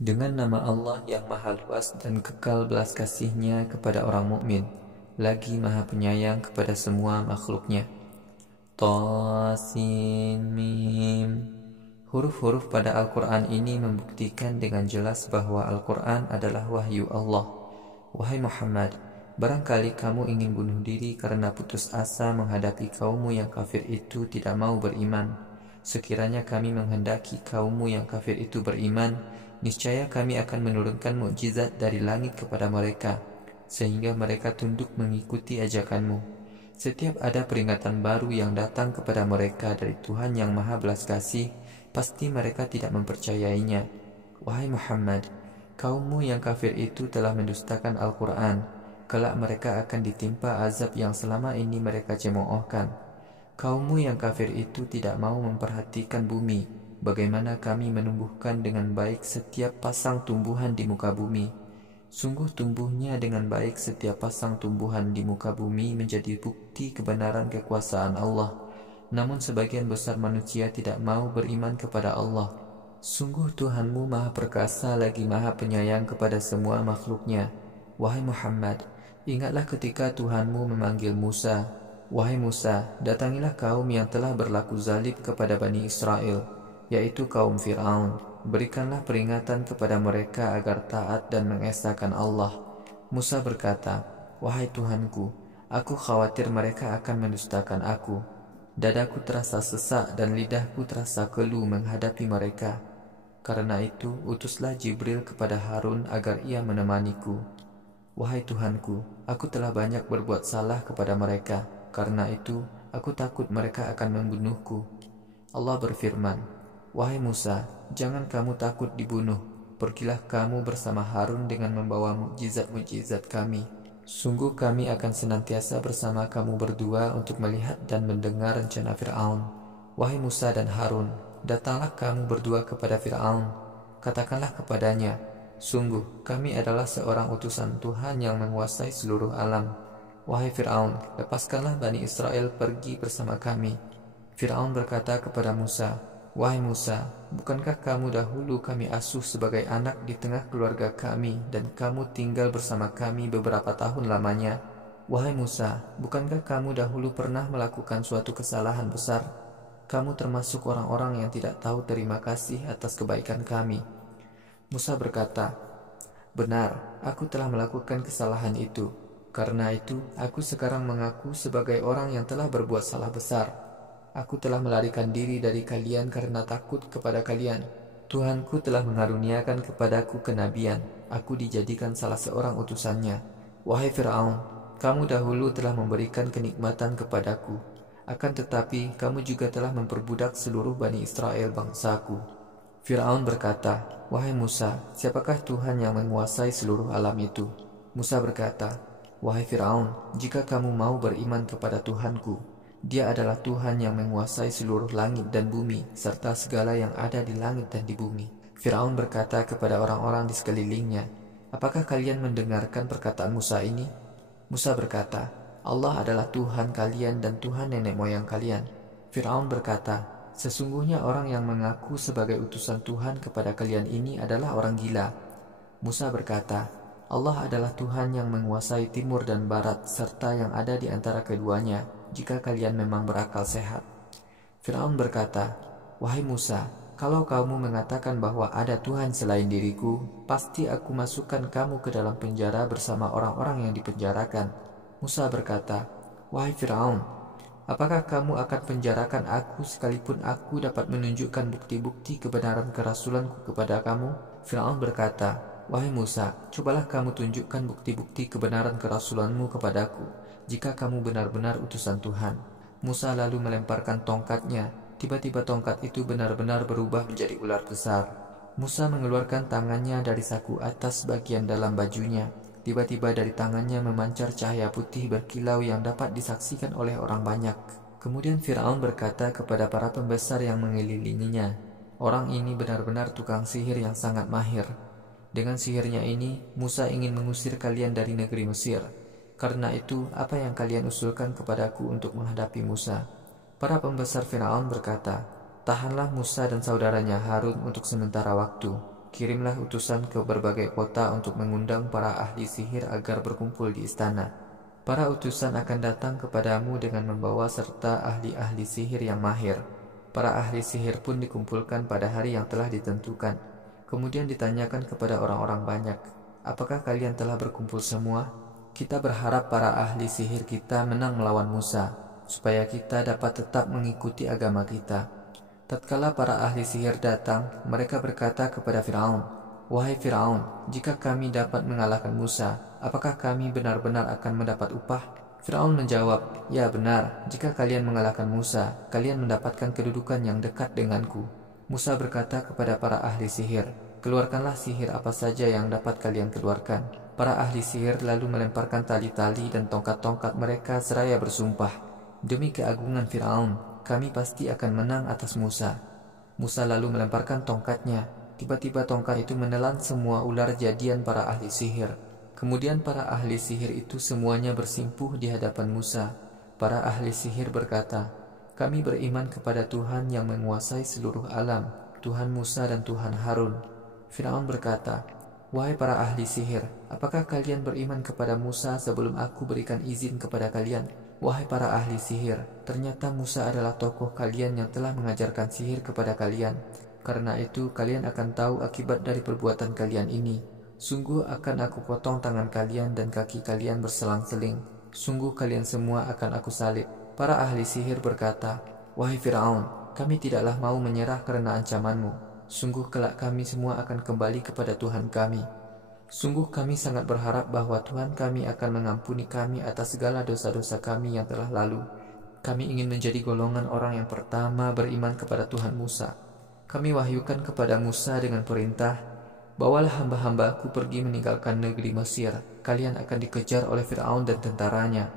Dengan nama Allah yang maha luas dan kekal belas kasihnya kepada orang mukmin, lagi maha penyayang kepada semua makhluknya. Tasin Mim. Huruf-huruf pada Al-Quran ini membuktikan dengan jelas bahwa Al-Quran adalah wahyu Allah. Wahai Muhammad, barangkali kamu ingin bunuh diri karena putus asa menghadapi kaummu yang kafir itu tidak mau beriman. Sekiranya kami menghendaki kaummu yang kafir itu beriman, niscaya kami akan menurunkan mukjizat dari langit kepada mereka, sehingga mereka tunduk mengikuti ajakanmu. Setiap ada peringatan baru yang datang kepada mereka dari Tuhan yang Maha Belas Kasih, pasti mereka tidak mempercayainya. Wahai Muhammad, kaummu yang kafir itu telah mendustakan Al-Quran. Kelak mereka akan ditimpa azab yang selama ini mereka cemoohkan. Kaummu yang kafir itu tidak mau memperhatikan bumi, bagaimana kami menumbuhkan dengan baik setiap pasang tumbuhan di muka bumi. Sungguh tumbuhnya dengan baik setiap pasang tumbuhan di muka bumi menjadi bukti kebenaran kekuasaan Allah. Namun sebagian besar manusia tidak mau beriman kepada Allah. Sungguh Tuhanmu maha perkasa lagi maha penyayang kepada semua makhluknya. Wahai Muhammad, ingatlah ketika Tuhanmu memanggil Musa. Wahai Musa, datangilah kaum yang telah berlaku zalim kepada Bani Israel, yaitu kaum Fir'aun. Berikanlah peringatan kepada mereka agar taat dan mengesahkan Allah. Musa berkata, wahai Tuhanku, aku khawatir mereka akan mendustakan aku. Dadaku terasa sesak dan lidahku terasa keluh menghadapi mereka. Karena itu, utuslah Jibril kepada Harun agar ia menemaniku. Wahai Tuhanku, aku telah banyak berbuat salah kepada mereka. Karena itu, aku takut mereka akan membunuhku. Allah berfirman, wahai Musa, jangan kamu takut dibunuh. Pergilah kamu bersama Harun dengan membawa mukjizat-mukjizat kami. Sungguh kami akan senantiasa bersama kamu berdua untuk melihat dan mendengar rencana Fir'aun. Wahai Musa dan Harun, datanglah kamu berdua kepada Fir'aun. Katakanlah kepadanya, sungguh kami adalah seorang utusan Tuhan yang menguasai seluruh alam. Wahai Fir'aun, lepaskanlah Bani Israel pergi bersama kami. Fir'aun berkata kepada Musa, wahai Musa, bukankah kamu dahulu kami asuh sebagai anak di tengah keluarga kami dan kamu tinggal bersama kami beberapa tahun lamanya? Wahai Musa, bukankah kamu dahulu pernah melakukan suatu kesalahan besar? Kamu termasuk orang-orang yang tidak tahu terima kasih atas kebaikan kami. Musa berkata, benar, aku telah melakukan kesalahan itu. Karena itu, aku sekarang mengaku sebagai orang yang telah berbuat salah besar. Aku telah melarikan diri dari kalian karena takut kepada kalian. Tuhanku telah mengaruniakan kepadaku kenabian. Aku dijadikan salah seorang utusannya. Wahai Fir'aun, kamu dahulu telah memberikan kenikmatan kepadaku. Akan tetapi, kamu juga telah memperbudak seluruh Bani Israel bangsaku. Fir'aun berkata, wahai Musa, siapakah Tuhan yang menguasai seluruh alam itu? Musa berkata, wahai Fir'aun, jika kamu mau beriman kepada Tuhanku, Dia adalah Tuhan yang menguasai seluruh langit dan bumi, serta segala yang ada di langit dan di bumi. Fir'aun berkata kepada orang-orang di sekelilingnya, apakah kalian mendengarkan perkataan Musa ini? Musa berkata, Allah adalah Tuhan kalian dan Tuhan nenek moyang kalian. Fir'aun berkata, sesungguhnya orang yang mengaku sebagai utusan Tuhan kepada kalian ini adalah orang gila. Musa berkata, Allah adalah Tuhan yang menguasai timur dan barat, serta yang ada di antara keduanya, jika kalian memang berakal sehat. Fir'aun berkata, wahai Musa, kalau kamu mengatakan bahwa ada Tuhan selain diriku, pasti aku masukkan kamu ke dalam penjara bersama orang-orang yang dipenjarakan. Musa berkata, wahai Fir'aun, apakah kamu akan penjarakan aku sekalipun aku dapat menunjukkan bukti-bukti kebenaran kerasulanku kepada kamu? Fir'aun berkata, wahai Musa, cobalah kamu tunjukkan bukti-bukti kebenaran kerasulanmu kepadaku, jika kamu benar-benar utusan Tuhan. Musa lalu melemparkan tongkatnya. Tiba-tiba tongkat itu benar-benar berubah menjadi ular besar. Musa mengeluarkan tangannya dari saku atas bagian dalam bajunya. Tiba-tiba dari tangannya memancar cahaya putih berkilau yang dapat disaksikan oleh orang banyak. Kemudian Fir'aun berkata kepada para pembesar yang mengelilinginya, orang ini benar-benar tukang sihir yang sangat mahir. Dengan sihirnya ini, Musa ingin mengusir kalian dari negeri Mesir. Karena itu, apa yang kalian usulkan kepadaku untuk menghadapi Musa? Para pembesar Fir'aun berkata, tahanlah Musa dan saudaranya Harun untuk sementara waktu. kirimlah utusan ke berbagai kota untuk mengundang para ahli sihir agar berkumpul di istana. Para utusan akan datang kepadamu dengan membawa serta ahli-ahli sihir yang mahir. Para ahli sihir pun dikumpulkan pada hari yang telah ditentukan. Kemudian ditanyakan kepada orang-orang banyak, apakah kalian telah berkumpul semua? Kita berharap para ahli sihir kita menang melawan Musa, supaya kita dapat tetap mengikuti agama kita. Tatkala para ahli sihir datang, mereka berkata kepada Firaun, "Wahai Firaun, jika kami dapat mengalahkan Musa, apakah kami benar-benar akan mendapat upah?" Firaun menjawab, "Ya benar, jika kalian mengalahkan Musa, kalian mendapatkan kedudukan yang dekat denganku." Musa berkata kepada para ahli sihir, "Keluarkanlah sihir apa saja yang dapat kalian keluarkan." Para ahli sihir lalu melemparkan tali-tali dan tongkat-tongkat mereka seraya bersumpah, "Demi keagungan Firaun, kami pasti akan menang atas Musa." Musa lalu melemparkan tongkatnya. Tiba-tiba tongkat itu menelan semua ular jadian para ahli sihir. Kemudian para ahli sihir itu semuanya bersimpuh di hadapan Musa. Para ahli sihir berkata, "Kami beriman kepada Tuhan yang menguasai seluruh alam, Tuhan Musa dan Tuhan Harun." Firaun berkata, "Wahai para ahli sihir, apakah kalian beriman kepada Musa sebelum aku berikan izin kepada kalian?" Wahai para ahli sihir, ternyata Musa adalah tokoh kalian yang telah mengajarkan sihir kepada kalian. Karena itu kalian akan tahu akibat dari perbuatan kalian ini. Sungguh akan aku potong tangan kalian dan kaki kalian berselang-seling. Sungguh kalian semua akan aku salib. Para ahli sihir berkata, "Wahai Firaun, kami tidaklah mau menyerah karena ancamanmu. Sungguh kelak kami semua akan kembali kepada Tuhan kami. Sungguh kami sangat berharap bahwa Tuhan kami akan mengampuni kami atas segala dosa-dosa kami yang telah lalu. Kami ingin menjadi golongan orang yang pertama beriman kepada Tuhan Musa. Kami wahyukan kepada Musa dengan perintah, 'Bawalah hamba-hambaku pergi meninggalkan negeri Mesir. Kalian akan dikejar oleh Firaun dan tentaranya.'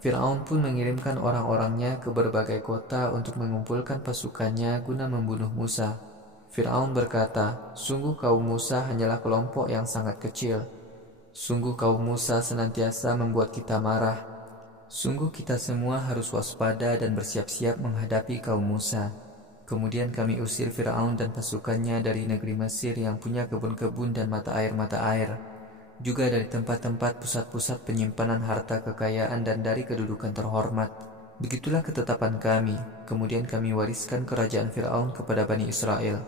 Firaun pun mengirimkan orang-orangnya ke berbagai kota untuk mengumpulkan pasukannya guna membunuh Musa. Firaun berkata, 'Sungguh kaum Musa hanyalah kelompok yang sangat kecil. Sungguh kaum Musa senantiasa membuat kita marah. Sungguh kita semua harus waspada dan bersiap-siap menghadapi kaum Musa.' Kemudian kami usir Firaun dan pasukannya dari negeri Mesir yang punya kebun-kebun dan mata air, juga dari tempat-tempat pusat-pusat penyimpanan harta kekayaan dan dari kedudukan terhormat. Begitulah ketetapan kami. Kemudian kami wariskan kerajaan Firaun kepada Bani Israel.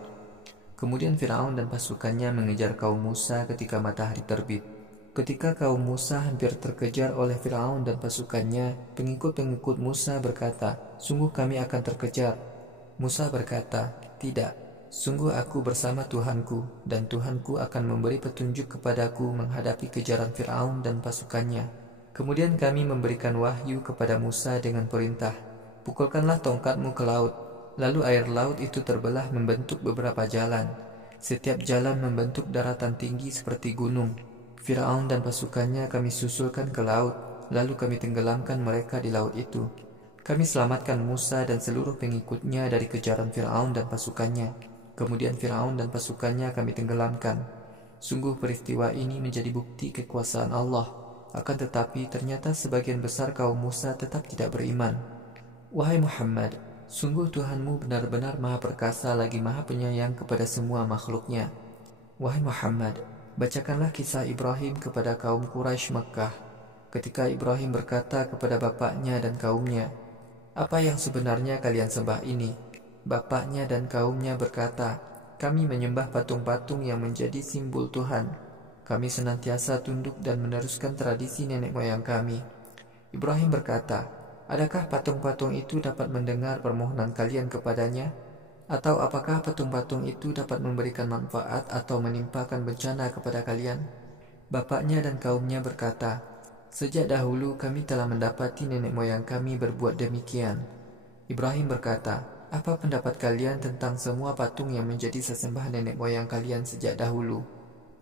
Kemudian Firaun dan pasukannya mengejar kaum Musa ketika matahari terbit. Ketika kaum Musa hampir terkejar oleh Firaun dan pasukannya, pengikut-pengikut Musa berkata, 'Sungguh kami akan terkejar.' Musa berkata, 'Tidak, sungguh aku bersama Tuhanku, dan Tuhanku akan memberi petunjuk kepadaku menghadapi kejaran Firaun dan pasukannya.' Kemudian kami memberikan wahyu kepada Musa dengan perintah, 'Pukulkanlah tongkatmu ke laut.' Lalu air laut itu terbelah membentuk beberapa jalan. Setiap jalan membentuk daratan tinggi seperti gunung. Firaun dan pasukannya kami susulkan ke laut, lalu kami tenggelamkan mereka di laut itu. Kami selamatkan Musa dan seluruh pengikutnya dari kejaran Firaun dan pasukannya. Kemudian Firaun dan pasukannya kami tenggelamkan. Sungguh peristiwa ini menjadi bukti kekuasaan Allah. Akan tetapi ternyata sebagian besar kaum Musa tetap tidak beriman. Wahai Muhammad, sungguh Tuhanmu benar-benar maha perkasa lagi maha penyayang kepada semua makhluknya. Wahai Muhammad, bacakanlah kisah Ibrahim kepada kaum Quraisy Makkah. Ketika Ibrahim berkata kepada bapaknya dan kaumnya, 'Apa yang sebenarnya kalian sembah ini?' Bapaknya dan kaumnya berkata, 'Kami menyembah patung-patung yang menjadi simbol Tuhan. Kami senantiasa tunduk dan meneruskan tradisi nenek moyang kami.' Ibrahim berkata, 'Adakah patung-patung itu dapat mendengar permohonan kalian kepadanya? Atau apakah patung-patung itu dapat memberikan manfaat atau menimpakan bencana kepada kalian?' Bapaknya dan kaumnya berkata, 'Sejak dahulu kami telah mendapati nenek moyang kami berbuat demikian.' Ibrahim berkata, 'Apa pendapat kalian tentang semua patung yang menjadi sesembah nenek moyang kalian sejak dahulu?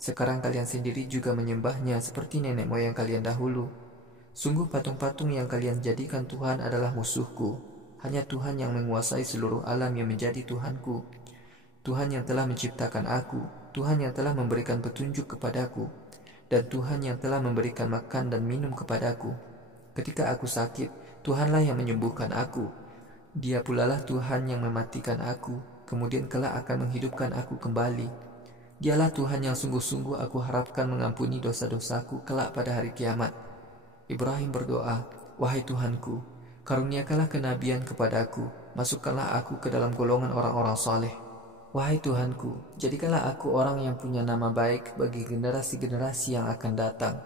Sekarang kalian sendiri juga menyembahnya seperti nenek moyang kalian dahulu. Sungguh patung-patung yang kalian jadikan Tuhan adalah musuhku. Hanya Tuhan yang menguasai seluruh alam yang menjadi Tuhanku. Tuhan yang telah menciptakan aku, Tuhan yang telah memberikan petunjuk kepadaku, dan Tuhan yang telah memberikan makan dan minum kepadaku. Ketika aku sakit, Tuhanlah yang menyembuhkan aku. Dia pulalah Tuhan yang mematikan aku, kemudian kelak akan menghidupkan aku kembali. Dialah Tuhan yang sungguh-sungguh aku harapkan mengampuni dosa-dosaku kelak pada hari kiamat. Ibrahim berdoa, wahai Tuhanku, karuniakanlah kenabian kepadaku, masukkanlah aku ke dalam golongan orang-orang saleh. Wahai Tuhanku, jadikanlah aku orang yang punya nama baik bagi generasi-generasi yang akan datang.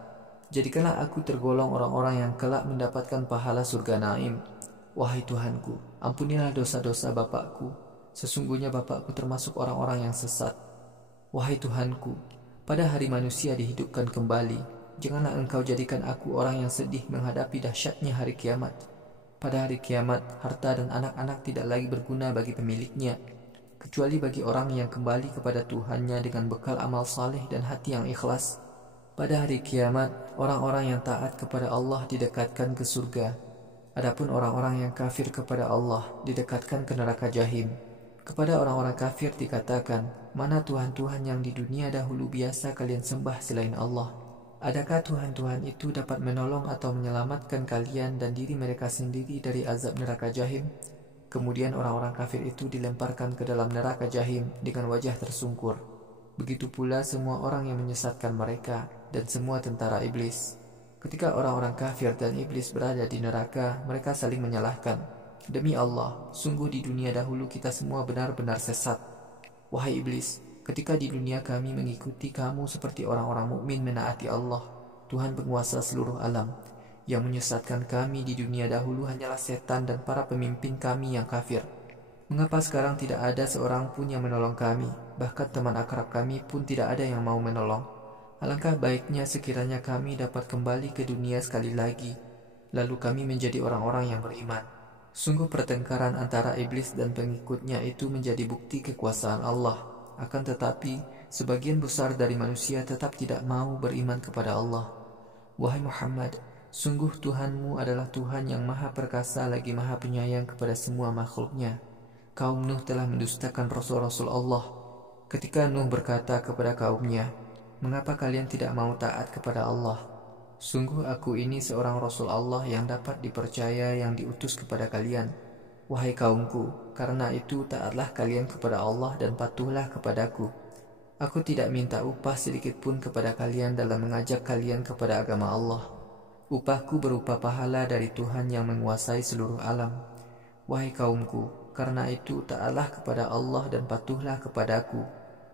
Jadikanlah aku tergolong orang-orang yang kelak mendapatkan pahala surga Naim. Wahai Tuhanku, ampunilah dosa-dosa bapakku. Sesungguhnya bapakku termasuk orang-orang yang sesat. Wahai Tuhanku, pada hari manusia dihidupkan kembali, janganlah Engkau jadikan aku orang yang sedih menghadapi dahsyatnya hari kiamat. Pada hari kiamat, harta dan anak-anak tidak lagi berguna bagi pemiliknya, kecuali bagi orang yang kembali kepada Tuhannya dengan bekal amal saleh dan hati yang ikhlas. Pada hari kiamat, orang-orang yang taat kepada Allah didekatkan ke surga. Adapun orang-orang yang kafir kepada Allah didekatkan ke neraka jahim. Kepada orang-orang kafir dikatakan, mana Tuhan-Tuhan yang di dunia dahulu biasa kalian sembah selain Allah? Adakah Tuhan-Tuhan itu dapat menolong atau menyelamatkan kalian dan diri mereka sendiri dari azab neraka jahim? Kemudian orang-orang kafir itu dilemparkan ke dalam neraka jahim dengan wajah tersungkur. Begitu pula semua orang yang menyesatkan mereka dan semua tentara iblis. Ketika orang-orang kafir dan iblis berada di neraka, mereka saling menyalahkan. Demi Allah, sungguh di dunia dahulu kita semua benar-benar sesat. Wahai iblis, ketika di dunia kami mengikuti kamu seperti orang-orang mukmin menaati Allah, Tuhan penguasa seluruh alam. Yang menyesatkan kami di dunia dahulu hanyalah setan dan para pemimpin kami yang kafir. Mengapa sekarang tidak ada seorang pun yang menolong kami? Bahkan teman akrab kami pun tidak ada yang mau menolong. Alangkah baiknya sekiranya kami dapat kembali ke dunia sekali lagi, lalu kami menjadi orang-orang yang beriman. Sungguh pertengkaran antara iblis dan pengikutnya itu menjadi bukti kekuasaan Allah. Akan tetapi, sebagian besar dari manusia tetap tidak mau beriman kepada Allah. Wahai Muhammad, sungguh Tuhanmu adalah Tuhan yang maha perkasa lagi maha penyayang kepada semua makhluknya. Kaum Nuh telah mendustakan Rasul-Rasul Allah. Ketika Nuh berkata kepada kaumnya, mengapa kalian tidak mau taat kepada Allah? Sungguh aku ini seorang Rasul Allah yang dapat dipercaya yang diutus kepada kalian. Wahai kaumku, karena itu taatlah kalian kepada Allah dan patuhlah kepadaku. Aku tidak minta upah sedikit pun kepada kalian dalam mengajak kalian kepada agama Allah. Upahku berupa pahala dari Tuhan yang menguasai seluruh alam. Wahai kaumku, karena itu taatlah kepada Allah dan patuhlah kepadaku.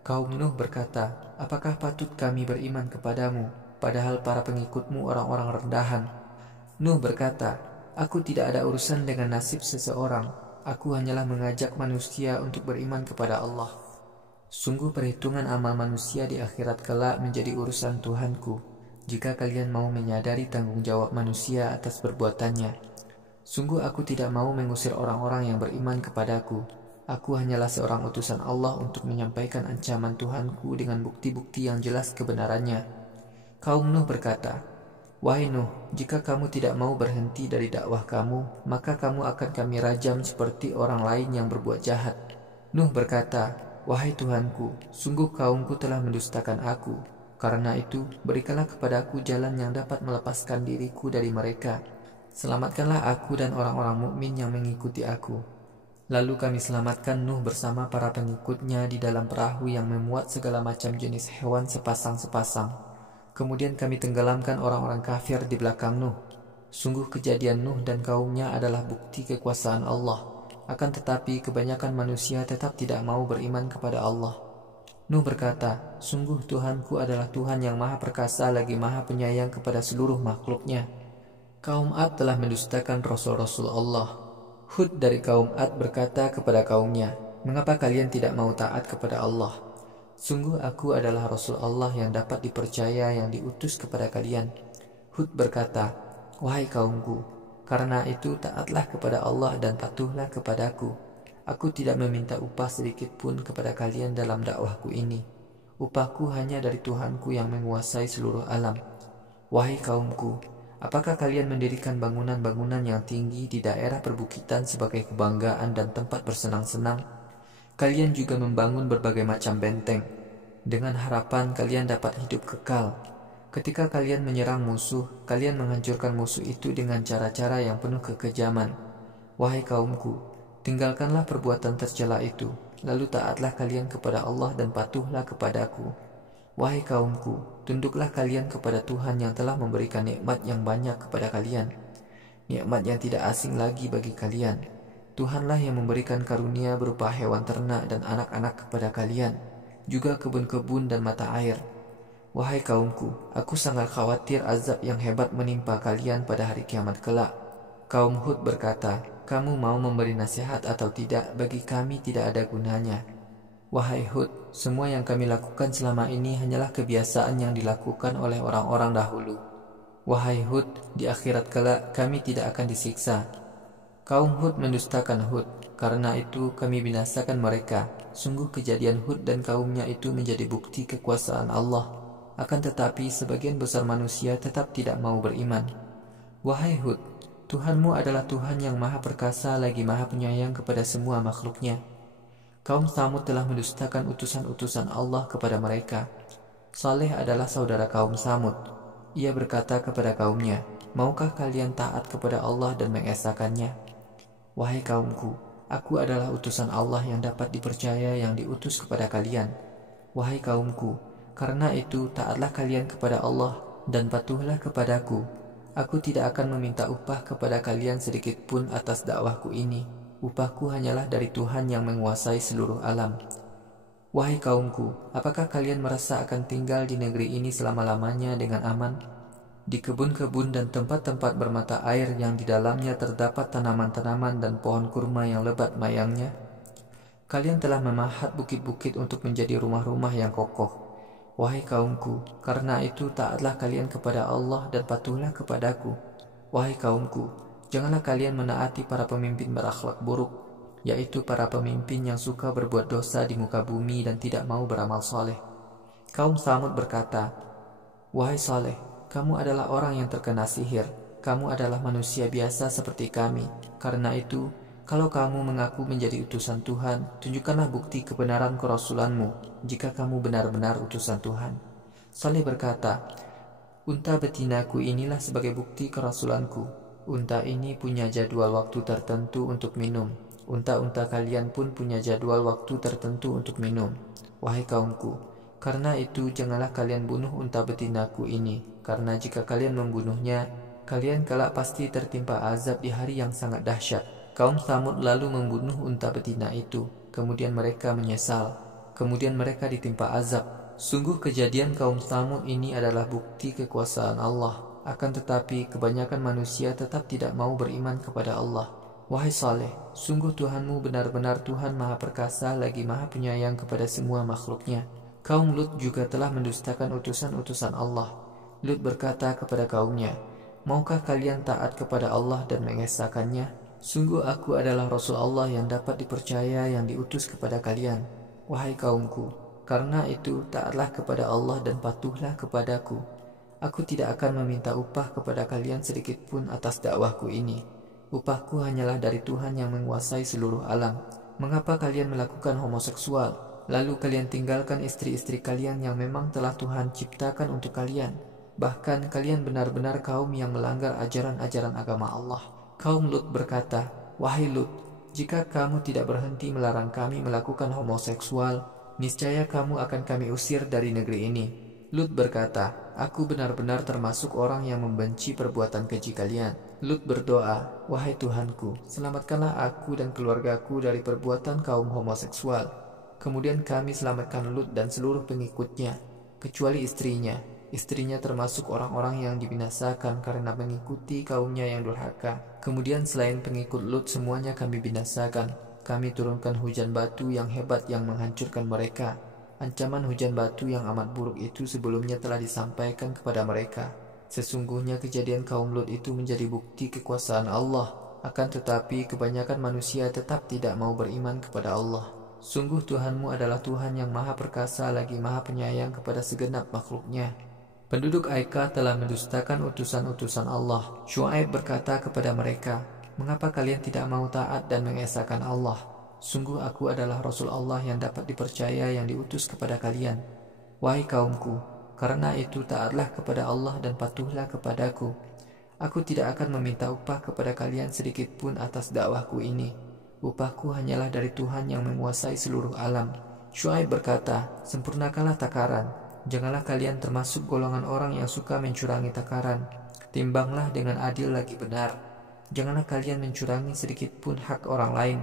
Kaum Nuh berkata, apakah patut kami beriman kepadamu, padahal para pengikutmu orang-orang rendahan? Nuh berkata, aku tidak ada urusan dengan nasib seseorang. Aku hanyalah mengajak manusia untuk beriman kepada Allah. Sungguh perhitungan amal manusia di akhirat kelak menjadi urusan Tuhanku, jika kalian mau menyadari tanggung jawab manusia atas perbuatannya. Sungguh aku tidak mau mengusir orang-orang yang beriman kepadaku. Aku hanyalah seorang utusan Allah untuk menyampaikan ancaman Tuhanku dengan bukti-bukti yang jelas kebenarannya. Kaum Nuh berkata, wahai Nuh, jika kamu tidak mau berhenti dari dakwah kamu, maka kamu akan kami rajam seperti orang lain yang berbuat jahat. Nuh berkata, wahai Tuhanku, sungguh kaumku telah mendustakan aku. Karena itu, berikanlah kepadaku jalan yang dapat melepaskan diriku dari mereka. Selamatkanlah aku dan orang-orang mukmin yang mengikuti aku. Lalu kami selamatkan Nuh bersama para pengikutnya di dalam perahu yang memuat segala macam jenis hewan sepasang-sepasang. Kemudian kami tenggelamkan orang-orang kafir di belakang Nuh. Sungguh kejadian Nuh dan kaumnya adalah bukti kekuasaan Allah. Akan tetapi kebanyakan manusia tetap tidak mau beriman kepada Allah. Nuh berkata, sungguh Tuhanku adalah Tuhan yang maha perkasa lagi maha penyayang kepada seluruh makhluknya. Kaum Ad telah mendustakan Rasul-Rasul Allah. Hud dari kaum Ad berkata kepada kaumnya, mengapa kalian tidak mau taat kepada Allah? Sungguh aku adalah Rasul Allah yang dapat dipercaya yang diutus kepada kalian. Hud berkata, wahai kaumku, karena itu taatlah kepada Allah dan patuhlah kepadaku. Aku tidak meminta upah sedikit pun kepada kalian dalam dakwahku ini. Upahku hanya dari Tuhanku yang menguasai seluruh alam. Wahai kaumku, apakah kalian mendirikan bangunan-bangunan yang tinggi di daerah perbukitan sebagai kebanggaan dan tempat bersenang-senang? Kalian juga membangun berbagai macam benteng, dengan harapan kalian dapat hidup kekal. Ketika kalian menyerang musuh, kalian menghancurkan musuh itu dengan cara-cara yang penuh kekejaman. Wahai kaumku, tinggalkanlah perbuatan tercela itu. lalu taatlah kalian kepada Allah dan patuhlah kepadaku. Wahai kaumku, tunduklah kalian kepada Tuhan yang telah memberikan nikmat yang banyak kepada kalian, nikmat yang tidak asing lagi bagi kalian. Tuhanlah yang memberikan karunia berupa hewan ternak dan anak-anak kepada kalian, juga kebun-kebun dan mata air. Wahai kaumku, aku sangat khawatir azab yang hebat menimpa kalian pada hari kiamat kelak. Kaum Hud berkata, kamu mau memberi nasihat atau tidak, bagi kami tidak ada gunanya. Wahai Hud, semua yang kami lakukan selama ini hanyalah kebiasaan yang dilakukan oleh orang-orang dahulu. Wahai Hud, di akhirat kelak kami tidak akan disiksa. Kaum Hud mendustakan Hud, karena itu kami binasakan mereka. Sungguh kejadian Hud dan kaumnya itu menjadi bukti kekuasaan Allah. Akan tetapi sebagian besar manusia tetap tidak mau beriman. Wahai Hud, Tuhanmu adalah Tuhan yang maha perkasa lagi maha penyayang kepada semua makhluknya. Kaum Tsamud telah mendustakan utusan-utusan Allah kepada mereka. Saleh adalah saudara kaum Tsamud. Ia berkata kepada kaumnya, maukah kalian taat kepada Allah dan mengesahkannya? Wahai kaumku, aku adalah utusan Allah yang dapat dipercaya yang diutus kepada kalian. Wahai kaumku, karena itu taatlah kalian kepada Allah dan patuhlah kepadaku. Aku tidak akan meminta upah kepada kalian sedikit pun atas dakwahku ini. Upahku hanyalah dari Tuhan yang menguasai seluruh alam. Wahai kaumku, apakah kalian merasa akan tinggal di negeri ini selama-lamanya dengan aman? Di kebun-kebun dan tempat-tempat bermata air yang di dalamnya terdapat tanaman-tanaman dan pohon kurma yang lebat mayangnya. Kalian telah memahat bukit-bukit untuk menjadi rumah-rumah yang kokoh. Wahai kaumku, karena itu taatlah kalian kepada Allah dan patuhlah kepadaku. Wahai kaumku, janganlah kalian menaati para pemimpin berakhlak buruk, yaitu para pemimpin yang suka berbuat dosa di muka bumi dan tidak mau beramal soleh. Kaum Tsamud berkata, wahai Saleh, kamu adalah orang yang terkena sihir. Kamu adalah manusia biasa seperti kami. Karena itu, kalau kamu mengaku menjadi utusan Tuhan, tunjukkanlah bukti kebenaran kerasulanmu, jika kamu benar-benar utusan Tuhan. Saleh berkata, unta betinaku inilah sebagai bukti kerasulanku. Unta ini punya jadwal waktu tertentu untuk minum. Unta-unta kalian pun punya jadwal waktu tertentu untuk minum. Wahai kaumku, karena itu janganlah kalian bunuh unta betinaku ini, karena jika kalian membunuhnya, kalian kelak pasti tertimpa azab di hari yang sangat dahsyat. Kaum Tsamud lalu membunuh unta betina itu, kemudian mereka menyesal, kemudian mereka ditimpa azab. Sungguh kejadian kaum Tsamud ini adalah bukti kekuasaan Allah. Akan tetapi kebanyakan manusia tetap tidak mau beriman kepada Allah. Wahai Saleh, sungguh Tuhanmu benar-benar Tuhan maha perkasa lagi maha penyayang kepada semua makhluknya. Kaum Lut juga telah mendustakan utusan-utusan Allah. Lut berkata kepada kaumnya, maukah kalian taat kepada Allah dan mengesahkannya? Sungguh aku adalah Rasul Allah yang dapat dipercaya yang diutus kepada kalian. Wahai kaumku, karena itu taatlah kepada Allah dan patuhlah kepadaku. Aku tidak akan meminta upah kepada kalian sedikit pun atas dakwahku ini. Upahku hanyalah dari Tuhan yang menguasai seluruh alam. Mengapa kalian melakukan homoseksual, lalu kalian tinggalkan istri-istri kalian yang memang telah Tuhan ciptakan untuk kalian? Bahkan kalian benar-benar kaum yang melanggar ajaran-ajaran agama Allah. Kaum Lut berkata, wahai Lut, jika kamu tidak berhenti melarang kami melakukan homoseksual, niscaya kamu akan kami usir dari negeri ini. Lut berkata, aku benar-benar termasuk orang yang membenci perbuatan keji kalian. Lut berdoa, wahai Tuhanku, selamatkanlah aku dan keluargaku dari perbuatan kaum homoseksual. Kemudian kami selamatkan Lut dan seluruh pengikutnya, kecuali istrinya. Istrinya termasuk orang-orang yang dibinasakan karena mengikuti kaumnya yang durhaka. Kemudian selain pengikut Lut semuanya kami binasakan. Kami turunkan hujan batu yang hebat yang menghancurkan mereka. Ancaman hujan batu yang amat buruk itu sebelumnya telah disampaikan kepada mereka. Sesungguhnya kejadian kaum Lut itu menjadi bukti kekuasaan Allah. Akan tetapi kebanyakan manusia tetap tidak mau beriman kepada Allah. Sungguh Tuhanmu adalah Tuhan yang maha perkasa lagi maha penyayang kepada segenap makhluknya. Penduduk Aika telah mendustakan utusan-utusan Allah. Syuaib berkata kepada mereka, mengapa kalian tidak mau taat dan mengesahkan Allah? Sungguh aku adalah Rasul Allah yang dapat dipercaya yang diutus kepada kalian. Wahai kaumku, karena itu taatlah kepada Allah dan patuhlah kepadaku. Aku tidak akan meminta upah kepada kalian sedikit pun atas dakwahku ini. upahku hanyalah dari Tuhan yang menguasai seluruh alam. Syuaib berkata, sempurnakanlah takaran. Janganlah kalian termasuk golongan orang yang suka mencurangi takaran. Timbanglah dengan adil lagi benar. Janganlah kalian mencurangi sedikit pun hak orang lain.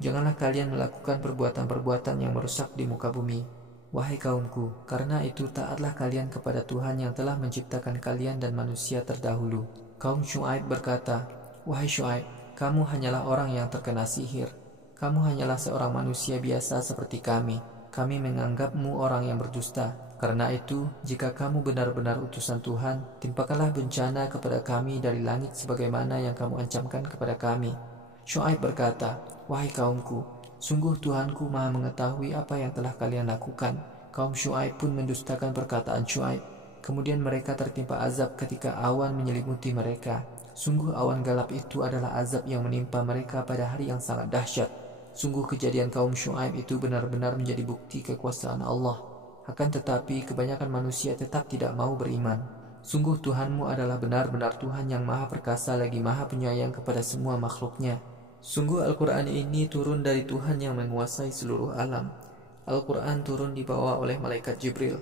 Janganlah kalian melakukan perbuatan-perbuatan yang merusak di muka bumi. Wahai kaumku, karena itu taatlah kalian kepada Tuhan yang telah menciptakan kalian dan manusia terdahulu. Kaum Syuaib berkata, wahai Syuaib, kamu hanyalah orang yang terkena sihir. Kamu hanyalah seorang manusia biasa seperti kami. Kami menganggapmu orang yang berdusta. Karena itu, jika kamu benar-benar utusan Tuhan, timpakanlah bencana kepada kami dari langit sebagaimana yang kamu ancamkan kepada kami. Syuaib berkata, wahai kaumku, sungguh Tuhanku maha mengetahui apa yang telah kalian lakukan. Kaum Syuaib pun mendustakan perkataan Syuaib. Kemudian mereka tertimpa azab ketika awan menyelimuti mereka. Sungguh awan galap itu adalah azab yang menimpa mereka pada hari yang sangat dahsyat. Sungguh kejadian kaum Syuaib itu benar-benar menjadi bukti kekuasaan Allah. Akan tetapi kebanyakan manusia tetap tidak mau beriman. Sungguh Tuhanmu adalah benar-benar Tuhan yang maha perkasa lagi maha penyayang kepada semua makhluknya. Sungguh Al-Quran ini turun dari Tuhan yang menguasai seluruh alam. Al-Quran turun dibawa oleh malaikat Jibril.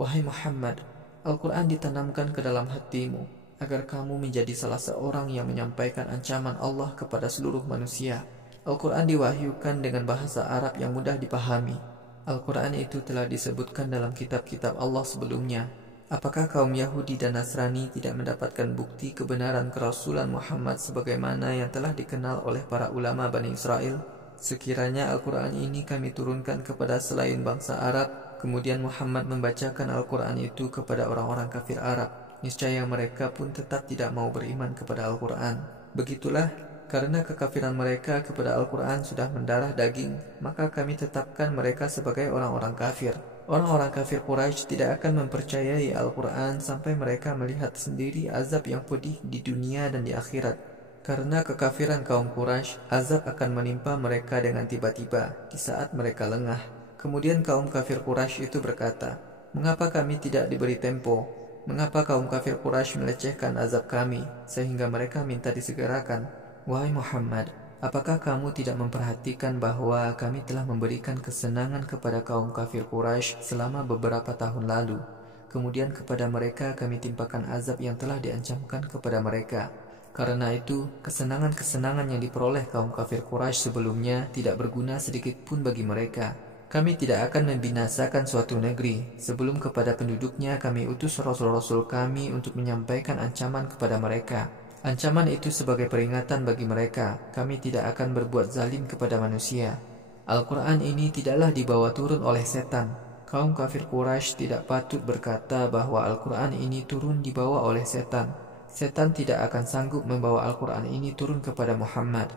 Wahai Muhammad, Al-Quran ditanamkan ke dalam hatimu agar kamu menjadi salah seorang yang menyampaikan ancaman Allah kepada seluruh manusia. Al-Quran diwahyukan dengan bahasa Arab yang mudah dipahami. Al-Quran itu telah disebutkan dalam kitab-kitab Allah sebelumnya. Apakah kaum Yahudi dan Nasrani tidak mendapatkan bukti kebenaran kerasulan Muhammad sebagaimana yang telah dikenal oleh para ulama Bani Israel? Sekiranya Al-Quran ini kami turunkan kepada selain bangsa Arab, kemudian Muhammad membacakan Al-Quran itu kepada orang-orang kafir Arab, niscaya mereka pun tetap tidak mau beriman kepada Al-Quran. Begitulah, karena kekafiran mereka kepada Al-Quran sudah mendarah daging, maka kami tetapkan mereka sebagai orang-orang kafir. Orang-orang kafir Quraisy tidak akan mempercayai Al-Quran sampai mereka melihat sendiri azab yang pedih di dunia dan di akhirat. Karena kekafiran kaum Quraisy, azab akan menimpa mereka dengan tiba-tiba di saat mereka lengah. Kemudian kaum kafir Quraisy itu berkata, mengapa kami tidak diberi tempo? Mengapa kaum kafir Quraisy melecehkan azab kami sehingga mereka minta disegerakan? Wahai Muhammad, apakah kamu tidak memperhatikan bahwa kami telah memberikan kesenangan kepada kaum kafir Quraisy selama beberapa tahun lalu? Kemudian kepada mereka kami timpakan azab yang telah diancamkan kepada mereka. Karena itu, kesenangan-kesenangan yang diperoleh kaum kafir Quraisy sebelumnya tidak berguna sedikit pun bagi mereka. Kami tidak akan membinasakan suatu negeri sebelum kepada penduduknya kami utus rasul-rasul kami untuk menyampaikan ancaman kepada mereka. Ancaman itu sebagai peringatan bagi mereka. Kami tidak akan berbuat zalim kepada manusia. Al-Quran ini tidaklah dibawa turun oleh setan. Kaum kafir Quraisy tidak patut berkata bahwa Al-Quran ini turun dibawa oleh setan. Setan tidak akan sanggup membawa Al-Quran ini turun kepada Muhammad.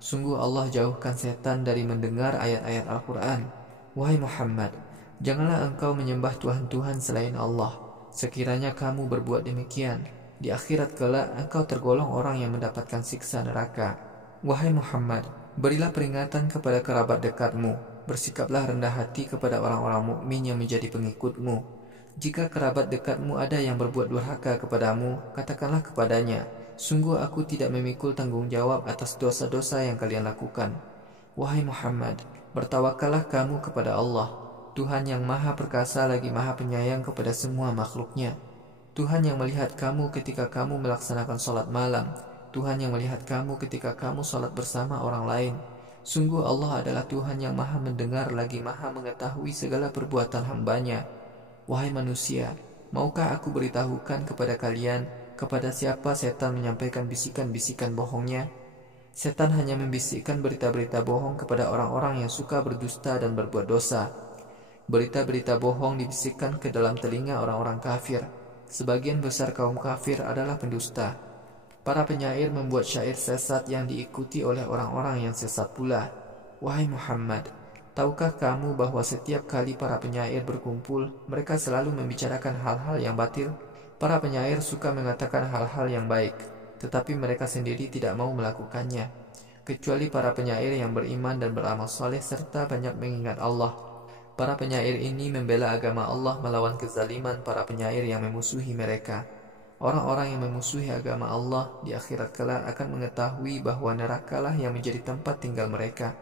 Sungguh Allah jauhkan setan dari mendengar ayat-ayat Al-Quran. Wahai Muhammad, janganlah engkau menyembah Tuhan-Tuhan selain Allah. Sekiranya kamu berbuat demikian, di akhirat kelak engkau tergolong orang yang mendapatkan siksa neraka. Wahai Muhammad, berilah peringatan kepada kerabat dekatmu. Bersikaplah rendah hati kepada orang-orang mukmin yang menjadi pengikutmu. Jika kerabat dekatmu ada yang berbuat durhaka kepadamu, katakanlah kepadanya, sungguh aku tidak memikul tanggung jawab atas dosa-dosa yang kalian lakukan. Wahai Muhammad, bertawakallah kamu kepada Allah, Tuhan yang maha perkasa lagi maha penyayang kepada semua makhluknya. Tuhan yang melihat kamu ketika kamu melaksanakan sholat malam. Tuhan yang melihat kamu ketika kamu sholat bersama orang lain. Sungguh Allah adalah Tuhan yang maha mendengar lagi maha mengetahui segala perbuatan hambanya. Wahai manusia, maukah aku beritahukan kepada kalian kepada siapa setan menyampaikan bisikan-bisikan bohongnya? Setan hanya membisikkan berita-berita bohong kepada orang-orang yang suka berdusta dan berbuat dosa. Berita-berita bohong dibisikkan ke dalam telinga orang-orang kafir. Sebagian besar kaum kafir adalah pendusta. Para penyair membuat syair sesat yang diikuti oleh orang-orang yang sesat pula. Wahai Muhammad, tahukah kamu bahwa setiap kali para penyair berkumpul, mereka selalu membicarakan hal-hal yang batil? Para penyair suka mengatakan hal-hal yang baik, tetapi mereka sendiri tidak mau melakukannya. Kecuali para penyair yang beriman dan beramal saleh serta banyak mengingat Allah. Para penyair ini membela agama Allah melawan kezaliman para penyair yang memusuhi mereka. Orang-orang yang memusuhi agama Allah di akhirat kelak akan mengetahui bahwa nerakalah yang menjadi tempat tinggal mereka.